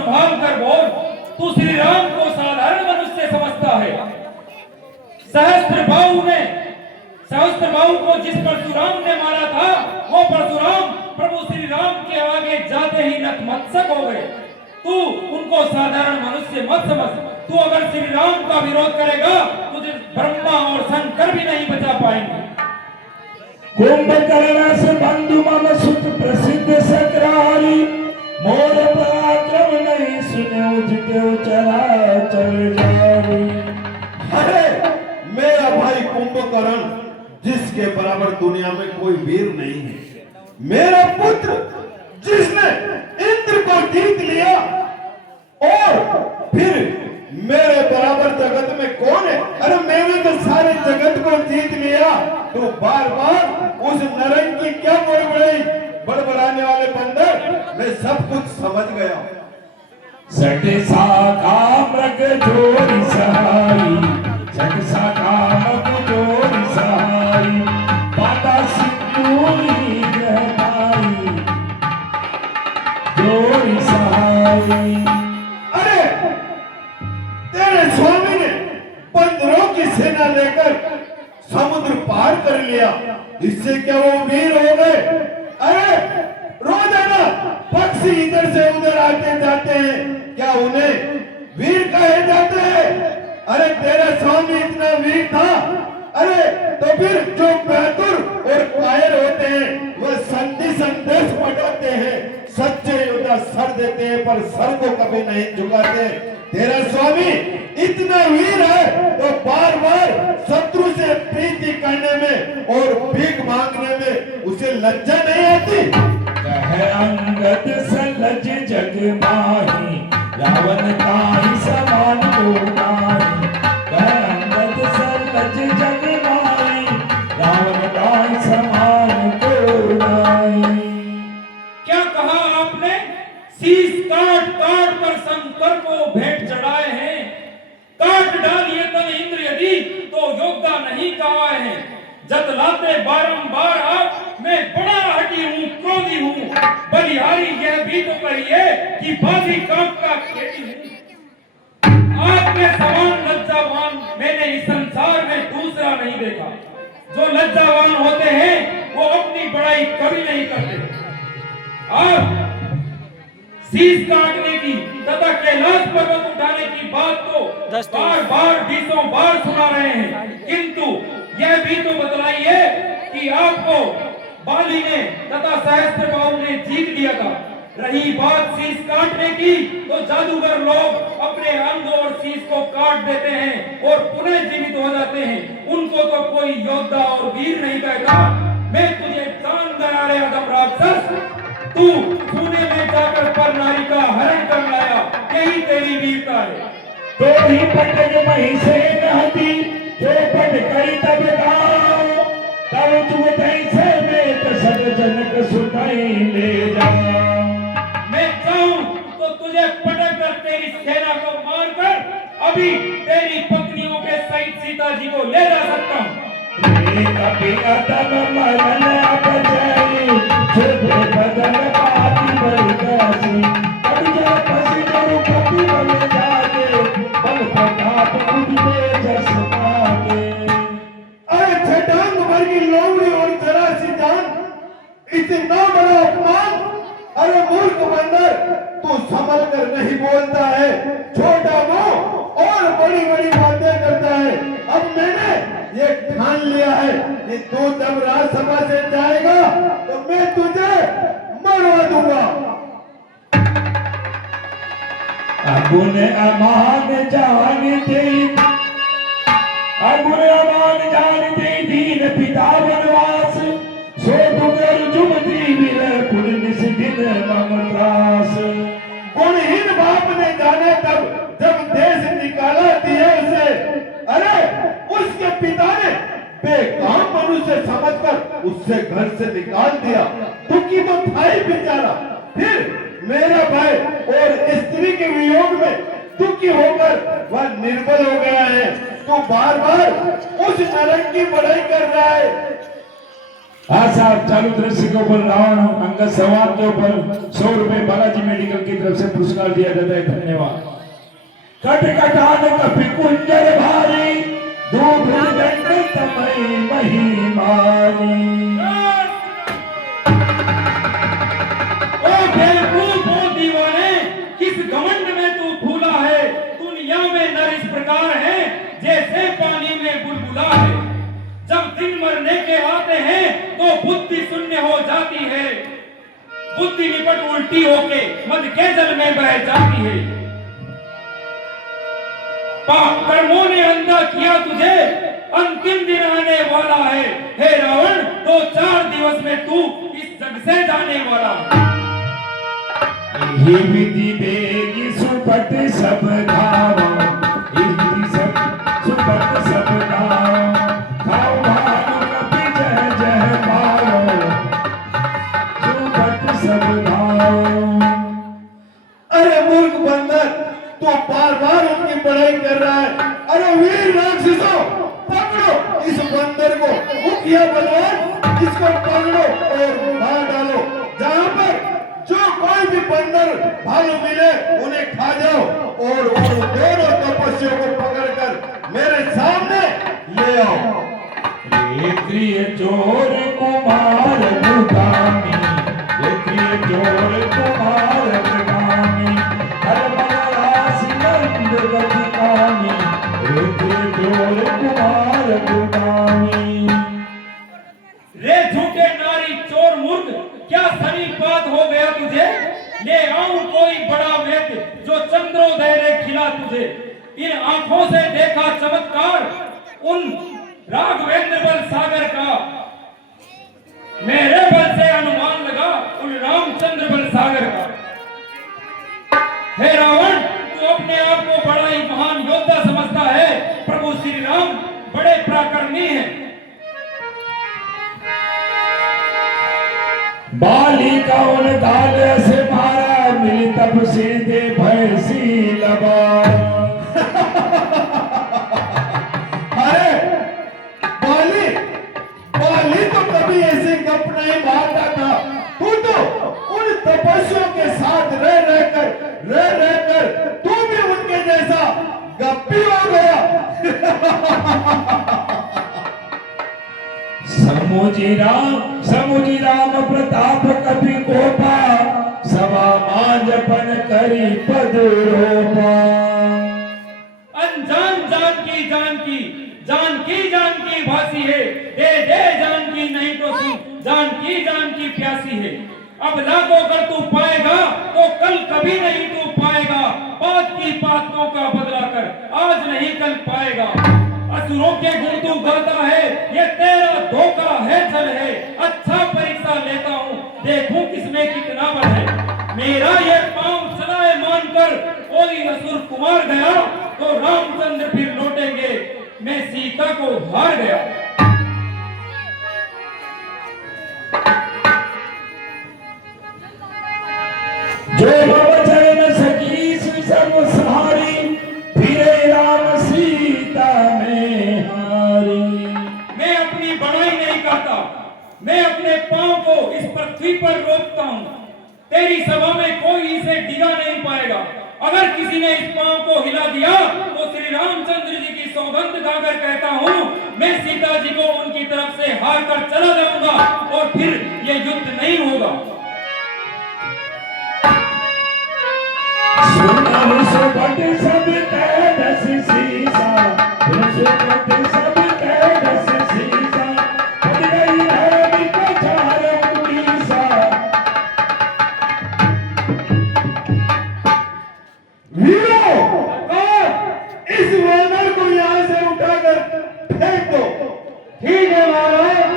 संभाल कर बोल। तू श्री राम को साधारण मनुष्य समझता है। सहस्त्रबाहु को जिस परशुराम ने मारा था, वो परशुराम प्रभु श्री राम के आगे जाते ही नतमस्तक हो गए। तू उनको साधारण मनुष्य मत समझ। तू अगर श्री राम का विरोध करेगा, तुझे ब्रह्मा और शंकर भी नहीं बचा पाएंगे। कुंभकर्ण से बंधु मम सुत प्रसिद्ध सक्रारी, मोर पराक्रम नहीं सुनो जितेउ चराचर जारी। अरे मेरा भाई कुंभकर्ण, जिसके बराबर दुनिया में कोई वीर नहीं है, मेरा पुत्र जिसने इंद्र को जीत लिया, और फिर मेरे बराबर जगत में कौन है? अरे मैंने तो सारे जगत को जीत लिया, तो बार बार उस नरक की क्या बड़बड़ाने वाले बंदर, मैं सब कुछ समझ गया। सट साका मृग जोड़ी सहाई, सट साका मृग जोड़ी सहाई, पाता सिंदूरी गहनाई जोड़ी सहाई। अरे तेरे स्वामी ने बंदरों की सेना लेकर समुद्र पार कर लिया, इससे क्या वो वीर हो गए? अरे रोजाना पक्षी इधर से उधर आते जाते हैं, क्या उन्हें वीर कहे जाते हैं? अरे तेरा स्वामी इतना वीर था, अरे तो फिर जो बहादुर और कायर होते हैं, वह संधि संदेश पठाते हैं, सच्चे योद्धा सर देते हैं पर सर को कभी नहीं झुकाते। तेरा स्वामी इतना वीर है तो बार बार शत्रु से प्रीति करने में और भीख मांगने में उसे लज्जा नहीं आती? कह अंगद सलज जग माही, रावण ताहि समान को नाही। कह अंगद सलज जग माही, रावण ताहि समान को नाही। क्या कहा आपने? शीश काट काट कर शंकर को भेंट चढ़ाए हैं। काट डालिए तन इंद्र यदि, तो योद्धा नहीं कहाए हैं। जतलाते बारंबार आप, मैं बड़ा हठी हूँ, क्रोधी हूँ। बलिहारी यह भी तो कहिए कि बाजी कांप का खेती हूँ। आपके समान लज्जावान मैंने इस संसार में दूसरा नहीं देखा। जो लज्जावान होते हैं वो अपनी बड़ाई कभी नहीं करते। आप शीश काटने की तथा कैलाश पर्वत उठाने की बात तो बार बार 20 बार सुना रहे हैं, किंतु यह भी तो बतलाइए कि आपको बाली ने तथा सहस्त्रबाहु ने जीत लिया था। रही बात शीश काटने की, तो जादूगर लोग अपने अंग और शीश को काट देते हैं और पुनः जीवित हो जाते हैं। उनको तो कोई योद्धा और वीर नहीं कहता। मैं तुझे जान गया रे अधम राक्षस, तू सोने में जाकर पर नारी का हरण कर लाया, यही तेरी वीरता है। तो ही पटक मही से नहती, जो पट करी तब गाओ, तब तुम तैसे में कसद जनक सुनाई ले जाओ। मैं चाहूं तो तुझे पटक कर तेरी सेना को मारकर अभी तेरी पत्नियों के सहित सीता जी को ले जा सकता हूँ। कभी अदम मरण अपजय, छुपे बदन पाती बरदासी। कभी जब पसी करू कभी बन जागे, बल प्रताप उठते जस पागे। अरे छटांग भर की लोमड़ी और जरा सी जान, इतना बड़ा अपमान! अरे मूर्ख बंदर, तू संभल कर नहीं बोलता है, छोटा मुंह और बड़ी बड़ी बातें करता है। अब मैंने ये ठान लिया है कि तू जब राज्यसभा से जाएगा तो मैं तुझे मरवा दूंगा। अगुन अमान जानते, अगुन अमान जानते दीन पिता वनवास, सो दुगर जुमती विलय पुर निस दिन मम त्रास। गुणहीन बाप ने जाने तब जब देश निकाला दिया उसे, अरे उसके पिता ने बेकाम मनुष्य समझकर उससे घर से निकाल दिया। दुखी तो था ही बेचारा। फिर मेरा भाई और स्त्री के वियोग में दुखी होकर वह निर्बल हो गया है। तो बार बार उस नरक की बड़ाई कर रहा है। हाँ साहब, चालू दृश्य के ऊपर रावण अंगद संवाद के ऊपर 100 रुपए बालाजी मेडिकल की तरफ से पुरस्कार दिया जाता है। धन्यवाद। कट कटान कपि कुंजर भारी, दूध दंड तमई मही मारी। ओ बेवकूफ, ओ दीवाने, किस घमंड में तू फूला है? दुनिया में नर इस प्रकार है जैसे पानी में बुलबुला है। जब दिन मरने के आते हैं तो बुद्धि शून्य हो जाती है, बुद्धि निपट उल्टी होके मद के जल में बह जाती है। पाप कर्मों ने अंधा किया तुझे, अंतिम दिन आने वाला है। हे रावण, 2-4 दिवस में तू इस जग से जाने वाला है। ही विधि देगी सुपट सब धावा, ही विधि सब सुपट सब धावा। खाओ भानु कपि जय जय मारो, सुपट सब धावा। अरे मूर्ख बंदर, तो बार बार उनकी पढ़ाई कर रहा है। अरे वीर राक्षसों, पकड़ो इस बंदर को, मुखिया बलवान, इसको पकड़ो और मार डालो। जहाँ पर जो कोई भी बंदर भालू मिले उन्हें खा जाओ और उन दोनों तपस्वियों को पकड़कर मेरे सामने ले आओ। रेत्रिय चोर कुमार भूगामी, रेत्रिय चोर कुमार भूगामी, हरमरासी नंद गतिकामी, रेत्रिय चोर कुमार भूगामी। रे झूठे नारी चोर मूर्ख, क्या सनी बात हो गया तुझे? ले आऊं कोई बड़ा वेद जो चंद्रोदय ने खिला तुझे। इन आंखों से देखा चमत्कार उन राघवेंद्र बल सागर का, मेरे बल से अनुमान लगा उन रामचंद्र बल सागर का। हे रावण, तू अपने आप को बड़ा ही महान योद्धा समझता है, प्रभु श्री राम बड़े पराक्रमी हैं। बाली का उन दाल से मारा, मिली तब से दे भैंसी लबा। अरे बाली, बाली तो कभी ऐसे गप नहीं मारता था। तू तो उन तपस्वियों के साथ रह रहकर तू भी उनके जैसा गप्पी हो गया। समुझी राम प्रताप कपि कोपा, सवा मांजपन करी पद रोपा। अनजान जानकी जानकी, जानकी जानकी भासी है। दे दे जानकी, नहीं तो सुन, जानकी जानकी प्यासी है। अब लागो कर तू पाएगा तो कल कभी नहीं तू पाएगा। बात की बातों का बदला कर, आज नहीं कल पाएगा। असुरों के गुण तू गाता है, ये तेरा धोखा है, छल है। अच्छा परीक्षा लेता हूँ, देखूं किसमें कितना बल है। मेरा ये पांव चलाए मानकर कोई असुर कुमार गया तो रामचंद्र फिर लौटेंगे, मैं सीता को हार गया। जो भव चरण सखी सर्व सहारी, फिरे राम सीता में हारी। मैं अपनी बड़ाई नहीं करता, मैं अपने पांव को इस पृथ्वी पर रोकता हूँ। तेरी सभा में कोई इसे डिगा नहीं पाएगा। अगर किसी ने इस पांव को हिला दिया तो श्री रामचंद्र जी की सौगंध खाकर कहता हूँ, मैं सीता जी को उनकी तरफ से हार कर चला जाऊंगा और फिर ये युद्ध नहीं होगा। सुपट सब तेजस सीसा, सुपट सब तेजस सीसा, उड़ गई धरमी पछाड़ उड़ीसा। वीरों, इस वानर को यहाँ से उठाकर फेंक दो। ठीक है महाराज।